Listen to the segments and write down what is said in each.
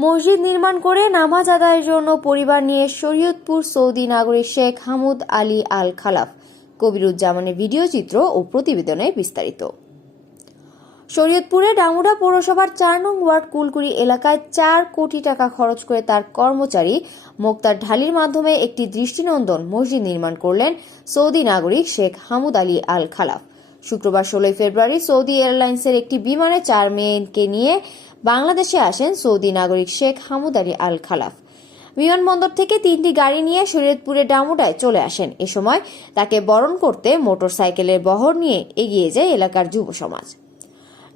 মসজিদ নির্মাণ করে নামাজ আদায়ের জন্য পরিবার নিয়ে শরীয়তপুর সৌদি নাগরিক Sheikh Hamud Ali Al Khalaf কবিরুজ্জামানের video চিত্র ও প্রতিবেদনে বিস্তারিত। শরীয়তপুরে ডামুডা পৌরসভার চার নং ওয়ার্ড কুলকুড়ি এলাকায় চার কোটি টাকা খরচ করে তার কর্মচারী মোক্তার ঢালির মাধ্যমে একটি দৃষ্টিনন্দন মসজিদ নির্মাণ করলেন সৌদি নাগরিক Sheikh Hamud Ali Al Khalaf শুক্রবার ষোলোই ফেব্রুয়ারি সৌদি এয়ারলাইন্সের একটি বিমানে চার মেয়েকে নিয়ে বাংলাদেশে আসেন সৌদি নাগরিক Sheikh Hamud Ali Al Khalaf. বিমানবন্দর থেকে তিনটি গাড়ি নিয়ে শরীয়তপুরে ডামুডায় চলে আসেন। এ সময় তাকে বরণ করতে মোটরসাইকেলের বহর নিয়ে এগিয়ে যায় এলাকার যুব সমাজ।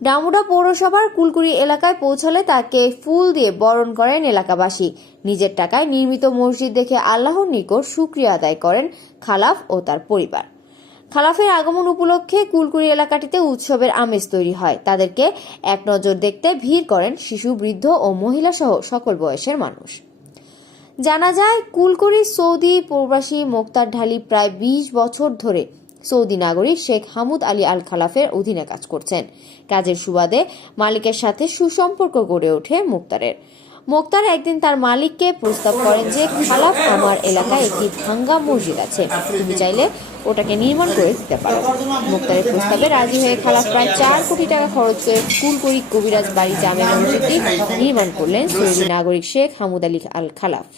ডামুডা পৌরসভার কুলকুড়ি এলাকায় পৌঁছালে তাকে ফুল দিয়ে বরণ করেন এলাকাবাসী। নিজের টাকায় নির্মিত মসজিদ দেখে আল্লাহর নিকট সুক্রিয়া আদায় করেন খালাফ ও তার পরিবার। খালাফের আগমন উপলক্ষে কুলকুড়ি এলাকাটিতে উৎসবের আমেজ তৈরি হয়। তাদেরকে এক নজর দেখতে ভিড় করেন শিশু, বৃদ্ধ ও মহিলা সহ সকল বয়সের মানুষ। জানা যায়, কুলকুড়ি সৌদি প্রবাসী মোক্তার ঢালি প্রায় ২০ বছর ধরে সৌদি নাগরিক শেখ হামুদ আলী আল খালাফের অধীনে কাজ করছেন। কাজের সুবাদে মালিকের সাথে সুসম্পর্ক গড়ে ওঠে মুক্তারের। মোক্তার একদিন তার মালিককে প্রস্তাব করেন যে খালাফ আমার এলাকায় একটি ভাঙ্গা মসজিদ আছে। তুমি চাইলে ওটাকে নির্মাণ করে দিতে পারো। মুক্তারের প্রস্তাবে রাজি হয়ে খালাফ প্রায় চার কোটি টাকা খরচ করে ফুলকড়ি কবিরাজ বাড়ি জামে মসজিদটি নির্মাণ করলেন সৌদি নাগরিক Sheikh Hamud Ali Al Khalaf.